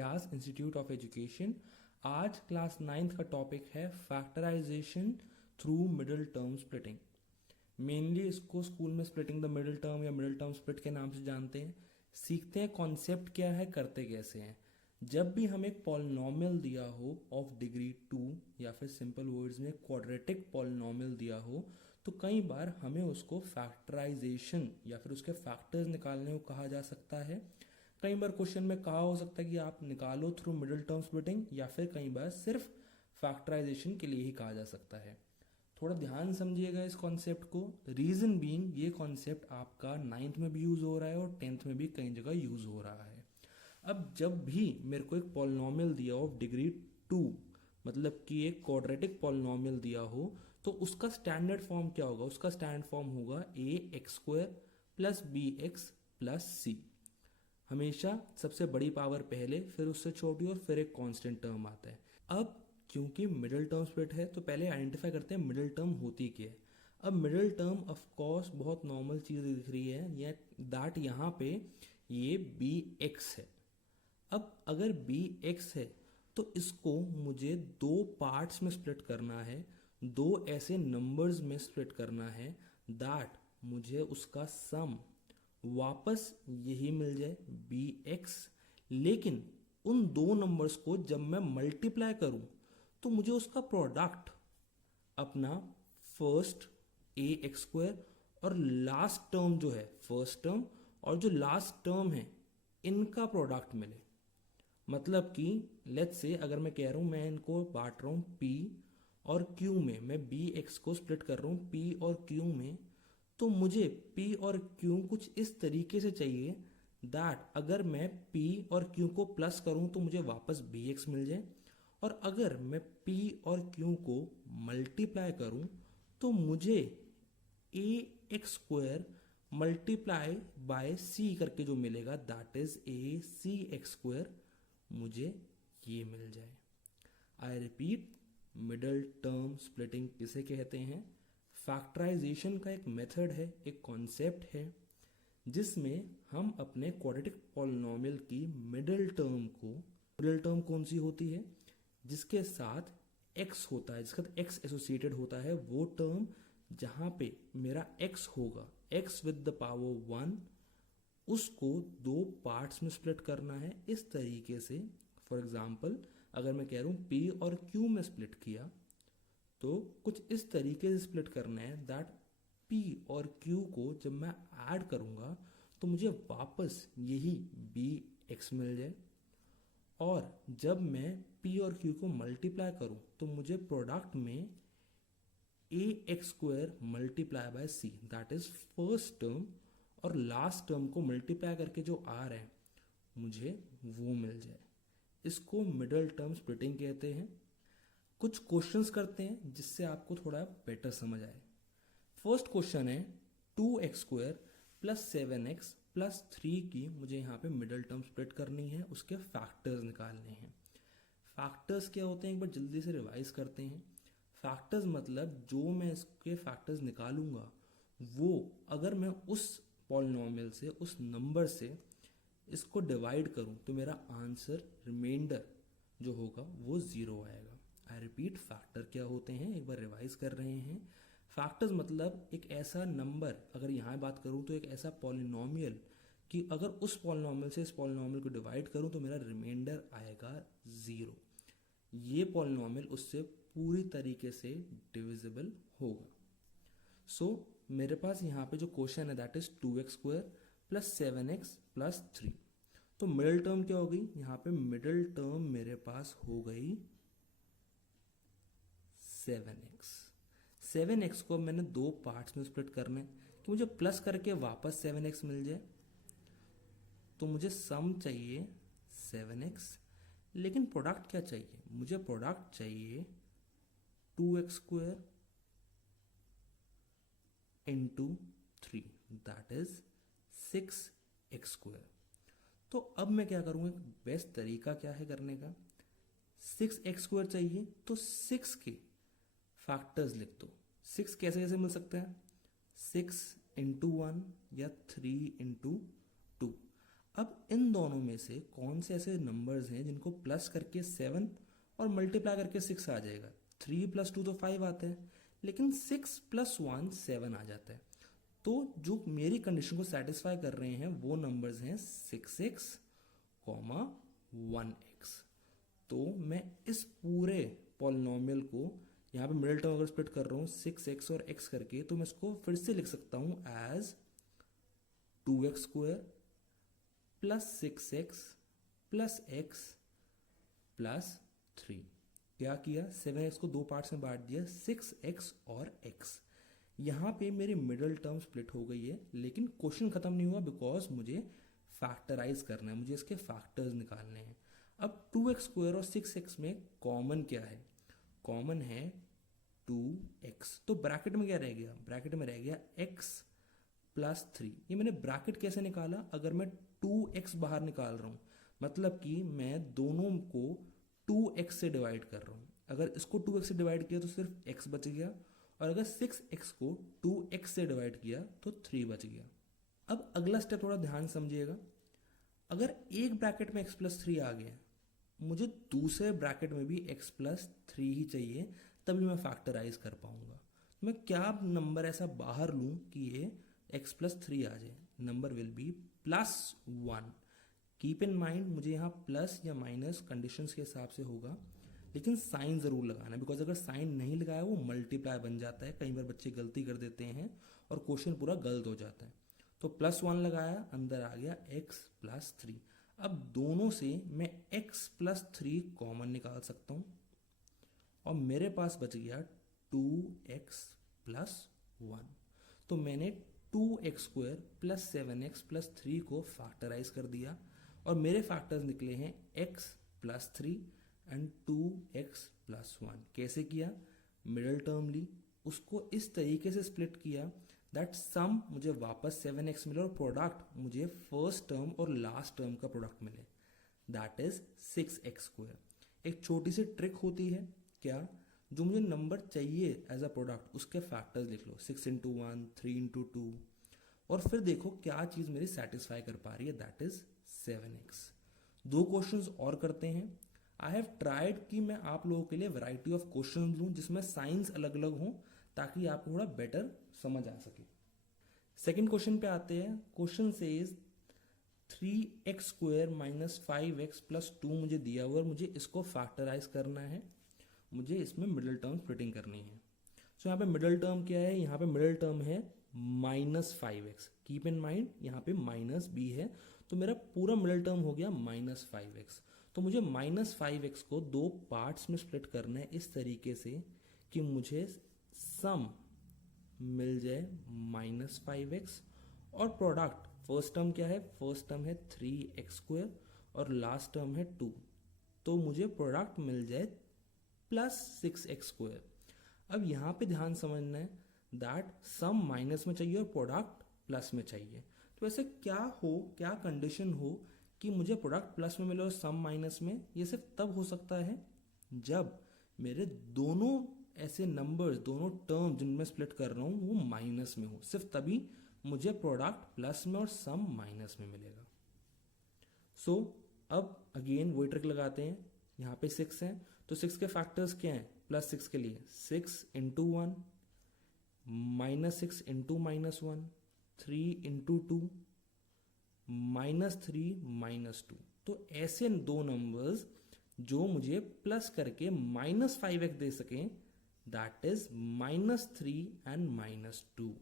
Vyas institute of education. आज class 9th का topic है factorisation through middle term splitting. Mainly इसको school में स्प्लिटिंग द मिडिल टर्म या मिडिल टर्म स्प्लिट के नाम से जानते हैं। सीखते हैं कॉन्सेप्ट क्या है, करते कैसे हैं। जब भी हमें एक पॉलिनॉमियल दिया हो ऑफ डिग्री 2 या फिर सिंपल वर्ड्स में क्वाड्रेटिक पॉलिनॉमियल दिया हो तो कई बार हमें उसको फैक्टराइजेशन या फिर उसके फैक्टर्स निकालने को कहा जा सकता है। कई बार क्वेश्चन में कहा हो सकता है कि आप निकालो थ्रू मिडिल टर्म स्प्लिटिंग, या फिर कई बार सिर्फ फैक्टराइजेशन के लिए ही कहा जा सकता है। थोड़ा ध्यान समझिएगा इस कॉन्सेप्ट को। रीजन बीइंग ये कॉन्सेप्ट आपका 9th में भी यूज हो रहा है और 10th में भी कई जगह यूज हो रहा है। अब जब भी मेरे को एक पॉलिनॉमियल दिया हो डिग्री 2, मतलब कि एक क्वाड्रेटिक पॉलिनॉमियल दिया हो, तो उसका स्टैंडर्ड फॉर्म क्या होगा? उसका स्टैंडर्ड फॉर्म होगा ax² plus bx plus c। हमेशा सबसे बड़ी पावर पहले, फिर उससे छोटी और फिर एक कांस्टेंट टर्म आता है। अब क्योंकि मिडिल टर्म स्प्लिट है तो पहले आइडेंटिफाई करते हैं मिडिल टर्म होती क्या है। अब मिडिल टर्म ऑफ कोर्स बहुत नॉर्मल चीज़ दिख रही है, ये दैट यहाँ पे ये bx है। अब अगर bx है तो इसको मुझे दो पार्ट्स में स्प्लिट करना है, दो ऐसे नंबर्स में स्प्लिट करना है दैट मुझे उसका सम वापस यही मिल जाए bx। लेकिन उन दो नंबर्स को जब मैं मल्टीप्लाई करूं तो मुझे उसका प्रोडक्ट अपना फर्स्ट ax² और लास्ट टर्म जो है, फर्स्ट टर्म और जो लास्ट टर्म है, इनका प्रोडक्ट मिले। मतलब कि लेट्स से अगर मैं कह रहा हूं मैं इनको बांट रहा हूं p और q में, मैं bx को स्प्लिट कर रहा हूं p और q में, तो मुझे p और q कुछ इस तरीके से चाहिए दैट अगर मैं p और q को प्लस करूं तो मुझे वापस bx मिल जाए, और अगर मैं p और q को मल्टीप्लाई करूं तो मुझे ax² मल्टीप्लाई बाय c करके जो मिलेगा दैट इज acx², मुझे ये मिल जाए। I repeat, middle term splitting किसे कहते हैं? फैक्टराइजेशन का एक मेथड है, एक कॉन्सेप्ट है जिसमें हम अपने क्वाड्रेटिक पॉलिनॉमियल की मिडिल टर्म कौन सी होती है? जिसके साथ x होता है, जिसके साथ x एसोसिएटेड होता है, वो टर्म जहां पे मेरा x होगा, x विद द पावर 1, उसको दो पार्ट्स में स्प्लिट करना है इस तरीके से। फॉर एग्जाम्पल अगर मैं कह रहा हूं p और q में स्प्लिट किया तो कुछ इस तरीके से स्प्लिट करना है दैट p और q को जब मैं ऐड करूंगा तो मुझे वापस यही bx मिल जाए, और जब मैं p और q को मल्टीप्लाई करूं तो मुझे प्रोडक्ट में ax² multiply by c that is first term और लास्ट टर्म को मल्टीप्लाई करके जो आ रहा है मुझे वो मिल जाए। इसको मिडिल टर्म स्प्लिटिंग कहते हैं। कुछ क्वेश्चंस करते हैं जिससे आपको थोड़ा बेटर समझ आए। फर्स्ट क्वेश्चन है 2x² प्लस 7x प्लस 3 की मुझे यहाँ पे मिडिल टर्म स्प्लिट करनी है, उसके फैक्टर्स निकालने हैं। फैक्टर्स क्या होते हैं एक बार जल्दी से रिवाइज करते हैं। फैक्टर्स मतलब जो मैं इसके फैक्टर्स निकालूंगा वो अगर मैं उस पॉलिनॉमियल से, उस नंबर से इसको डिवाइड करूं तो मेरा आंसर रिमाइंडर जो होगा वो 0 आएगा। आई रिपीट, फैक्टर क्या होते हैं एक बार रिवाइज कर रहे हैं। फैक्टर्स मतलब एक ऐसा नंबर, अगर यहाँ बात करूं तो एक ऐसा पॉलिनॉमियल कि अगर उस पॉलिनॉमियल से इस पॉलिनॉमियल को डिवाइड करूं तो मेरा रिमाइंडर आएगा 0। ये पॉलिनॉमियल उससे पूरी तरीके से डिविजिबल होगा। सो मेरे पास यहाँ पे जो क्वेश्चन है that is 2x² plus 7x plus 3। तो मिडिल टर्म क्या हो गई? यहाँ पे मिडिल टर्म मेरे पास हो गई 7x। 7x को मैंने दो पार्ट्स में स्प्लिट करना है कि मुझे प्लस करके वापस 7x मिल जाए, तो मुझे सम चाहिए 7x, लेकिन प्रोडक्ट क्या चाहिए? मुझे प्रोडक्ट चाहिए 2x² into 3 that is 6x²। तो अब मैं क्या करूंगा, बेस्ट तरीका क्या है करने का? 6x² चाहिए तो 6 के फैक्टर्स लिख दो। 6 कैसे कैसे मिल सकते हैं? 6 इंटू 1 या 3 इंटू 2। अब इन दोनों में से कौन से ऐसे नंबर्स हैं जिनको प्लस करके 7 और मल्टीप्लाई करके 6 आ जाएगा। 3 + 2 तो 5 आता है, लेकिन 6 + 1 7 आ जाता है। तो जो मेरी कंडीशन को सेटिस्फाई कर रहे हैं वो नंबर्स हैं 6x, 1x। तो मैं इस पूरे पॉलिनोमियल को यहाँ पे मिडिल टर्म अगर स्प्लिट कर रहा हूँ 6x और x करके, तो मैं इसको फिर से लिख सकता हूँ एज 2x² + 6x + x + 3। क्या किया, 7x को 2 पार्ट्स में बांट दिया, 6x और x। यहाँ पे मेरी मिडिल टर्म स्प्लिट हो गई है, लेकिन क्वेश्चन खत्म नहीं हुआ बिकॉज मुझे फैक्टराइज करना है, मुझे इसके फैक्टर्स निकालने हैं। अब 2x² और 6x में कॉमन क्या है, कॉमन है 2x। तो ब्रैकेट में क्या रह गया, ब्रैकेट में रह गया x + 3। ये मैंने ब्रैकेट कैसे निकाला, अगर मैं 2x बाहर निकाल रहा हूँ मतलब कि मैं दोनों को 2x से डिवाइड कर रहा हूँ। अगर इसको 2x से डिवाइड किया तो सिर्फ x बच गया, और अगर 6x को 2x से डिवाइड किया तो 3 बच गया। अब अगला स्टेप थोड़ा ध्यान समझिएगा। अगर एक ब्रैकेट में x + 3 आ गया, मुझे दूसरे ब्रैकेट में भी x + 3 ही चाहिए, तभी मैं फैक्टराइज कर पाऊंगा। मैं क्या नंबर ऐसा बाहर लूँ कि ये x + 3 आ जाए, number will be +1। Keep in mind मुझे यहाँ प्लस या माइनस कंडीशंस के हिसाब से होगा, लेकिन साइन ज़रूर लगाना है, बिकॉज अगर साइन नहीं लगाया वो मल्टीप्लाई बन जाता है। कई बार बच्चे गलती कर देते हैं और क्वेश्चन पूरा गलत हो जाता है। तो +1 लगाया, अंदर आ गया x + 3। अब दोनों से मैं x + 3 कॉमन निकाल सकता हूँ और मेरे पास बच गया 2x + 1। तो मैंने 2x² + 7x + 3 को फैक्टराइज कर दिया और मेरे फैक्टर्स निकले हैं x + 3 एंड 2x + 1। कैसे किया, मिडिल टर्म ली, उसको इस तरीके से स्प्लिट किया दैट सम मुझे वापस 7x मिले और प्रोडक्ट मुझे फर्स्ट टर्म और लास्ट टर्म का प्रोडक्ट मिले, दैट इज 6x²। एक छोटी सी ट्रिक होती है, क्या, जो मुझे नंबर चाहिए एज अ प्रोडक्ट उसके फैक्टर्स लिख लो, 6 × 1, 3 × 2, और फिर देखो क्या चीज़ मेरी सेटिस्फाई कर पा रही है, दैट इज 7x। 2 क्वेश्चंस और करते हैं। आई हैव ट्राइड कि मैं आप लोगों के लिए वैरायटी ऑफ क्वेश्चन लूँ जिसमें साइंस अलग अलग हों, ताकि आपको थोड़ा बेटर समझ आ सके। सेकेंड क्वेश्चन पे आते हैं। क्वेश्चन सेज 3x² - 5x + 2 मुझे दिया हुआ और मुझे इसको फैक्टराइज करना है, मुझे इसमें मिडिल टर्म स्प्लिटिंग करनी है। सो यहाँ पे मिडिल टर्म क्या है, यहाँ पे मिडिल टर्म है -5x। कीप इन माइंड यहाँ पे -b है, तो मेरा पूरा मिडिल टर्म हो गया -5x। तो मुझे -5x को 2 पार्ट्स में स्प्लिट करना है इस तरीके से कि मुझे सम मिल जाए -5x और प्रोडक्ट, फर्स्ट टर्म क्या है, फर्स्ट टर्म है 3x² और लास्ट टर्म है 2, तो मुझे प्रोडक्ट मिल जाए +6x²। अब यहाँ पे ध्यान समझना है दैट सम माइनस में चाहिए और प्रोडक्ट प्लस में चाहिए। तो ऐसे क्या कंडीशन हो कि मुझे प्रोडक्ट प्लस में मिले और सम माइनस में, ये सिर्फ तब हो सकता है जब मेरे दोनों ऐसे नंबर्स, दोनों टर्म जिनमें स्प्लिट कर रहा हूँ वो माइनस में हो, सिर्फ तभी मुझे प्रोडक्ट प्लस में और सम माइनस में मिलेगा। सो अब अगेन वही ट्रिक लगाते हैं। यहाँ पे 6 है तो 6 के फैक्टर्स क्या हैं, +6 के लिए 6 × 1 -6 × -1, 3 × 2 -3 -2। तो ऐसे 2 नंबर्स जो मुझे प्लस करके -5x दे सकें, that is -3 and -2।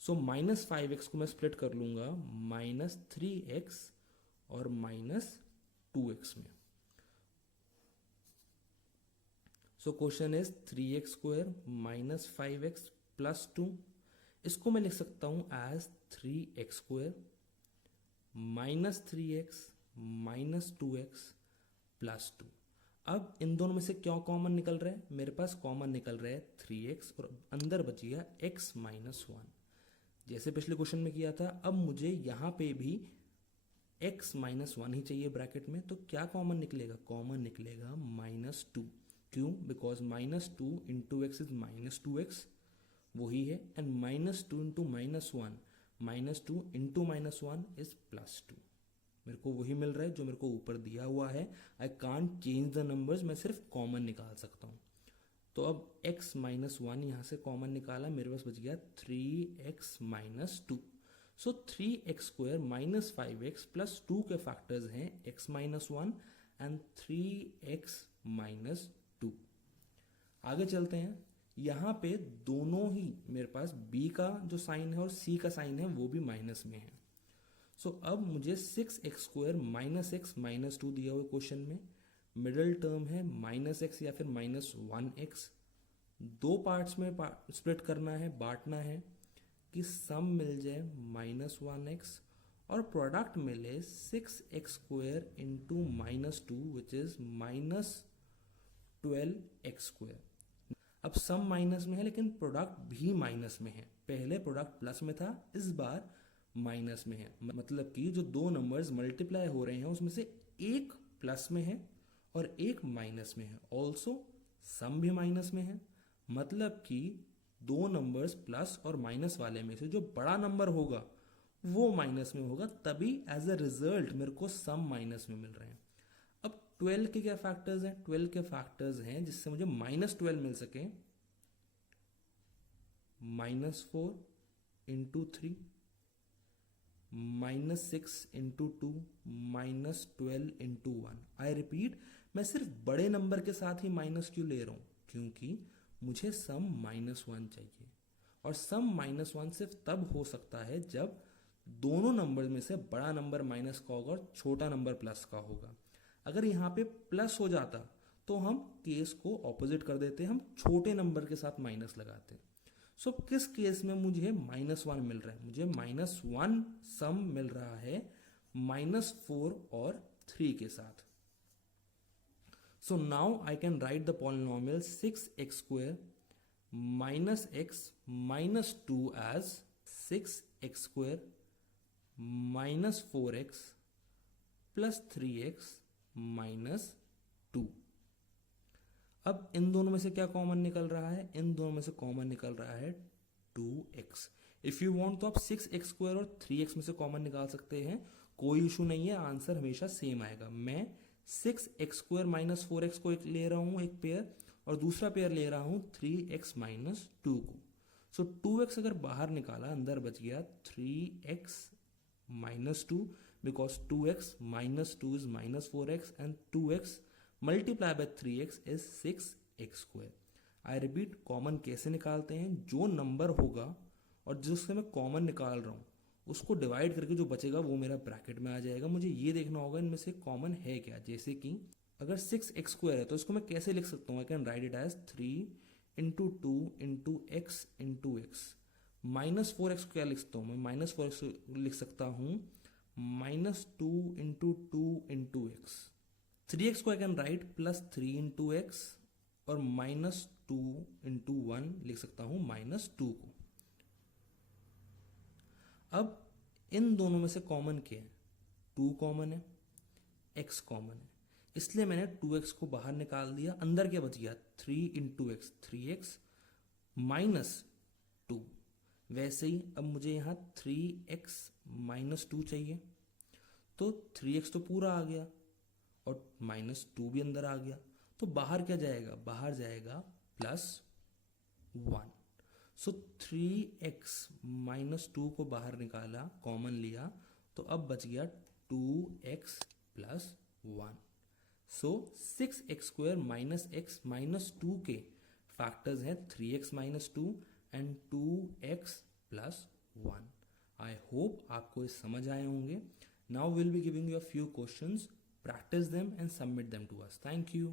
So -5x को मैं स्प्लिट कर लूंगा -3x और -2x में। So question is 3x² - 5x + 2। इसको मैं लिख सकता हूं एज 3x² -3x -2x + 2। अब इन दोनों में से क्या कॉमन निकल रहा है, मेरे पास कॉमन निकल रहा है 3x और अंदर बच गया x - 1। जैसे पिछले क्वेश्चन में किया था, अब मुझे यहाँ पे भी x - 1 ही चाहिए ब्रैकेट में, तो क्या कॉमन निकलेगा, कॉमन निकलेगा -2। क्यों, बिकॉज -2 × x इज -2x, वही है, एंड -2 × -1, -2 × -1 इज +2। मेरे को वही मिल रहा है जो मेरे को ऊपर दिया हुआ है। I can't change the numbers, मैं सिर्फ कॉमन निकाल सकता हूँ। तो अब x माइनस वन यहाँ से कॉमन निकाला, मेरे पास बच गया 3x माइनस टू। सो 3x square minus 5x plus 2 के फैक्टर्स हैं x minus one and 3x minus two. आगे चलते हैं, यहाँ पे दोनों ही मेरे पास b का जो साइन है और c का साइन है वो भी माइनस में है। सो अब मुझे 6x square minus x minus to दिया हुआ क्वेश्चन में, मिडल टर्म है माइनस एक्स या फिर माइनस वन एक्स। दो पार्ट्स में स्प्लिट करना है, बांटना है कि सम मिल जाए माइनस वन एक्स और प्रोडक्ट मिले 6x square into minus two which is minus 12x square. अब सम माइनस में है लेकिन प्रोडक्ट भी माइनस में है, पहले प्रोडक्ट प्लस में था, इस बार माइनस में है। मतलब कि जो दो नंबर्स मल्टीप्लाई हो रहे हैं उसमें से एक प्लस में है और एक माइनस में है। ऑल्सो सम भी माइनस में है, मतलब कि दो नंबर्स प्लस और माइनस वाले में से जो बड़ा नंबर होगा वो माइनस में होगा, तभी एज अ रिजल्ट मेरे को सम माइनस में मिल रहे हैं। अब 12 के क्या फैक्टर्स हैं? 12 के फैक्टर्स हैं जिससे मुझे माइनस 12 मिल सके, minus 4 into 3, minus 6 into 2, minus 12 into 1। I repeat, मैं सिर्फ बड़े नंबर के साथ ही माइनस क्यों ले रहा हूँ? क्योंकि मुझे सम माइनस वन चाहिए और सम माइनस वन सिर्फ तब हो सकता है जब दोनों नंबर में से बड़ा नंबर माइनस का होगा और छोटा नंबर प्लस का होगा। अगर यहाँ पे प्लस हो जाता तो हम केस को ऑपोजिट कर देते, हम छोटे नंबर के साथ माइनस लगाते। सो किस केस में मुझे माइनस वन मिल रहा है? मुझे माइनस वन सम मिल रहा है माइनस 4 और 3 के साथ। So now I can write the polynomial 6x square minus x minus two as 6x square minus 4x plus 3x minus 2। अब इन दोनों में से क्या कॉमन निकल रहा है? इन दोनों में से कॉमन निकल रहा है 2x। इफ यू वांट तो आप 6x स्क्वायर और 3x में से कॉमन निकाल सकते हैं, कोई इशू नहीं है, आंसर हमेशा सेम आएगा। मैं 6x स्क्वायर माइनस 4x को एक ले रहा हूँ एक पेयर, और दूसरा पेयर ले रहा हूँ 3x माइनस 2 को। सो 2x अगर बाहर निकाला, अंदर बच गया 3x minus 2 because 2x minus 2 is minus 4x and 2x multiply by 3x is 6x square. I repeat, common कैसे निकालते हैं? जो नंबर होगा और जिससे मैं कॉमन निकाल रहा हूँ उसको डिवाइड करके जो बचेगा वो मेरा ब्रैकेट में आ जाएगा। मुझे ये देखना होगा इनमें से कॉमन है क्या। जैसे कि अगर 6x स्क्वायर है तो इसको मैं कैसे लिख सकता हूँ? I can write it as 3 into 2 into x into x. Minus 4x क्या लिख सकता हूँ मैं? माइनस 4x लिख सकता हूँ minus 2 into 2 into x. 3x को आई can right plus 3 into x और माइनस 2 इंटू 1 लिख सकता हूं माइनस 2 को। अब इन दोनों में से कॉमन क्या है? 2 कॉमन है, x कॉमन है, इसलिए मैंने 2x को बाहर निकाल दिया। अंदर क्या बच गया? 3 इंटू एक्स, 3x माइनस 2। वैसे ही अब मुझे यहाँ 3x माइनस 2 चाहिए, तो 3x तो पूरा आ गया और माइनस 2 भी अंदर आ गया, तो बाहर क्या जाएगा? बाहर जाएगा प्लस 1। सो 3x माइनस 2 को बाहर निकाला, कॉमन लिया, तो अब बच गया 2x प्लस 1। सो 6x square minus x minus 2 के फैक्टर्स हैं 3x minus 2 and 2x plus 1। I hope आपको ये समझ आए होंगे। Now will be giving you a few questions, practice them and submit them to us. Thank you.